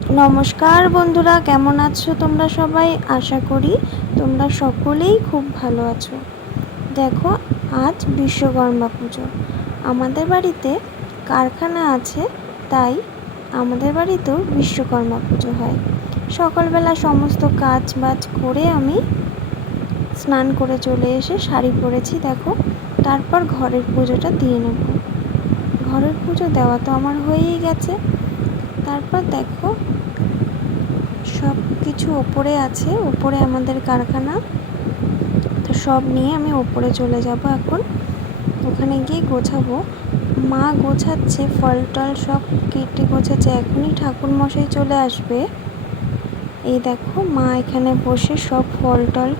নমস্কার বন্ধুরা, কেমন আছো তোমরা সবাই? আশা করি তোমরা সকলেই খুব ভালো আছো। দেখো, আজ বিশ্বকর্মা পুজো। আমাদের বাড়িতে কারখানা আছে, তাই আমাদের বাড়িতেও বিশ্বকর্মা পুজো হয়। সকালবেলা সমস্ত কাজ বাজ করে আমি স্নান করে চলে এসে শাড়ি পরেছি। দেখো, তারপর ঘরের পুজোটা দিয়ে নেব। ঘরের পুজো দেওয়া তো আমার হয়েই গেছে। তারপর দেখো, সব কিছু ওপরে আছে, ওপরে আমাদের কারখানা, তো সব নিয়ে আমি ওপরে চলে যাব। এখন ওখানে গিয়ে গোছাবো। মা গোছাচ্ছে, ফল টল সব কেটে গোছাচ্ছে। এখনই ঠাকুর মশাই চলে আসবে। এই দেখো, মা এখানে বসে সব ফল টল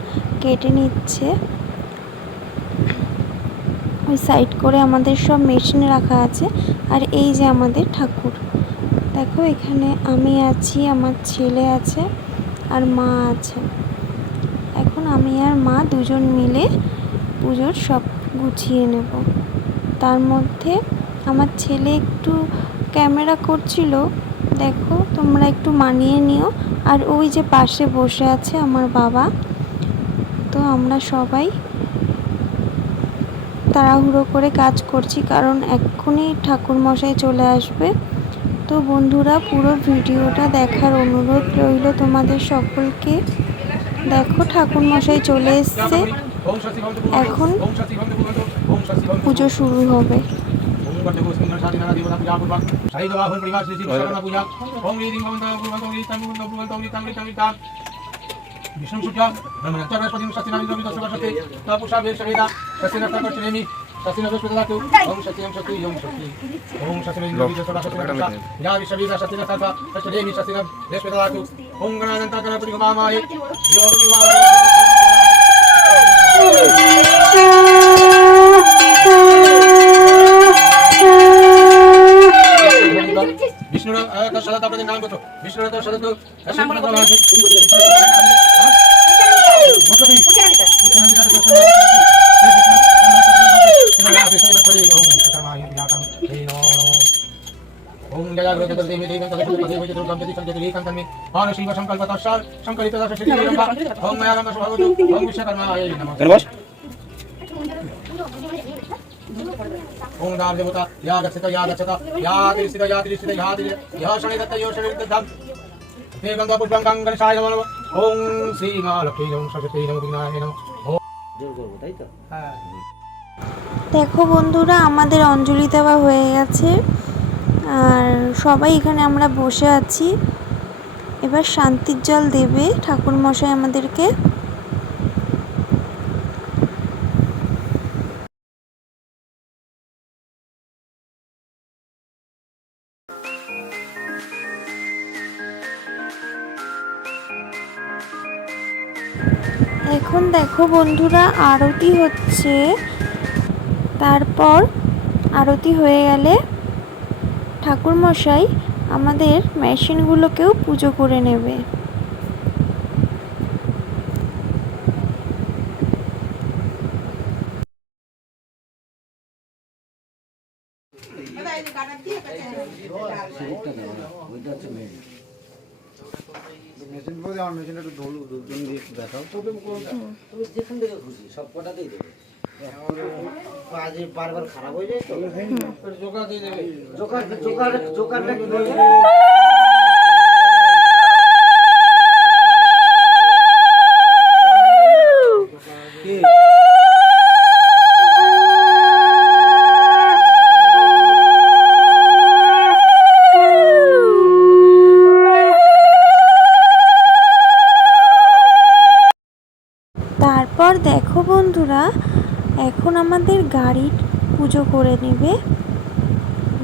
কেটে নিচ্ছে। ওই সাইড করে আমাদের সব মেশিন রাখা আছে। আর এই যে আমাদের ঠাকুর, দেখো এখানে আমি আছি, আমার ছেলে আছে আর মা আছে। এখন আমি আর মা দুজন মিলে পুজোর সব গুছিয়ে নেব। তার মধ্যে আমার ছেলে একটু ক্যামেরা করছিল, দেখো তোমরা একটু মানিয়ে নিও। আর ওই যে পাশে বসে আছে আমার বাবা। তো আমরা সবাই তাড়াহুড়ো করে কাজ করছি, কারণ এক্ষুনি ঠাকুরমশাই চলে আসবে। তো বন্ধুরা, পুরো ভিডিওটা দেখার অনুরোধ রইল তোমাদের সকলকে। দেখো, ঠাকুরমশাই চলে এসছে, এখন পুজো শুরু হবে। বিষ্ণুর সাদা আপনাদের নাম কত? বিষ্ণুর সাদা তো ओम जया गुरु देवी देवी देवी तदेव तदेव जय दुर्गा देवी संजय देवी कंतन में और शिव संकल्प तत्सार संकलित दश श्री रंभा ओम मया रंभ शुभवतु ओम विश्वकर्माय नमः गणेश ओम दाम देवता या गच्छता या तिरिसिता या शनि दत्त यो शनि दत्त हे गंगा पुष्पं गणेशाय नमः ओम श्री महालक्ष्मी ओम सरस्वती नमः विघ्नाय नमः জোর করব তাই তো। হ্যাঁ, দেখো বন্ধুরা, আমাদের অঞ্জলি দেওয়া হয়ে গেছে আর সবাই এখানে আমরা বসে আছি। এবার শান্তির জল দেবে ঠাকুরমশাই আমাদেরকে। এখন দেখো বন্ধুরা, আরতি হচ্ছে। তারপর আরতি হয়ে গেলে ঠাকুরমশাই আমাদের মেশিনগুলোকেও পুজো করে নেবে। মেশিন বলে আমার মেশিনটা একটু ধরু দুজন দিয়ে একটু দেখাও। তুমি যেখান থেকে খুশি সব কটাতেই দেবে। আজ বারবার খারাপ হয়ে যায় তো জোকার দিয়ে দেবে। জোকারটা কি বলে? তারপর দেখো বন্ধুরা, এখন আমাদের গাড়ির পুজো করে নেবে।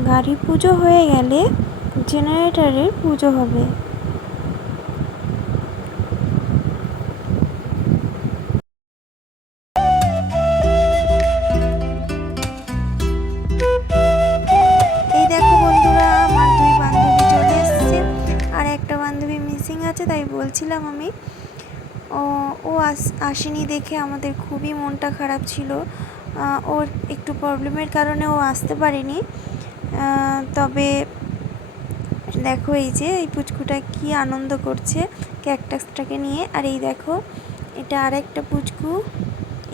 গাড়ি পুজো হয়ে গেলে জেনারেটরের পুজো হবে। এই দেখো বন্ধুরা, আমার দুই বান্ধবী চলে এসছে, আর একটা বান্ধবী মিসিং আছে। তাই বলছিলাম আমি, ও আসেনি দেখে আমাদের খুবই মনটা খারাপ ছিল। ওর একটু প্রবলেমের কারণে ও আসতে পারেনি। তবে দেখো এই যে এই পুচকুটা কি আনন্দ করছে ক্যাকটাসটাকে নিয়ে। আর এই দেখো এটা আরেকটা পুচকু,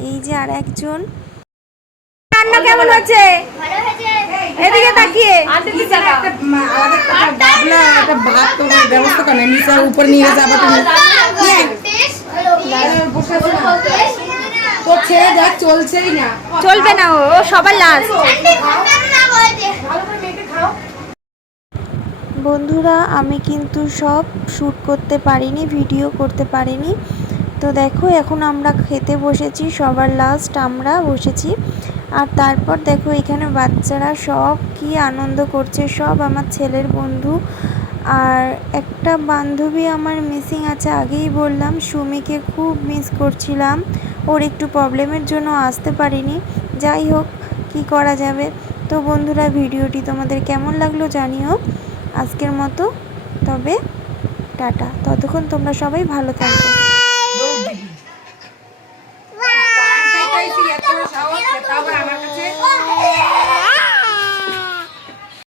এই যে আর একজন। রান্না কেমন হচ্ছে? এদিকে তাকিয়ে চলবে না, ও সবার লাস্ট। বন্ধুরা আমি কিন্তু সব শ্যুট করতে পারিনি, ভিডিও করতে পারিনি। তো দেখো এখন আমরা খেতে বসেছি, সবার লাস্ট আমরা বসেছি। আর তারপর দেখো এখানে বাচ্চারা সব কি আনন্দ করছে, সব আমার ছেলের বন্ধু। আর একটা বান্ধবী আমার মিসিং আছে, আগেই বললাম, সুমিকে খুব মিস করছিলাম, ওর একটু প্রবলেমের জন্য আসতে পারিনি। যাই হোক কি করা যাবে। তো বন্ধুরা ভিডিওটি তোমাদের কেমন লাগলো জানিও আজকের মতো। তবে টাটা, ততক্ষণ তোমরা সবাই ভালো থাকবে। আমার কাছে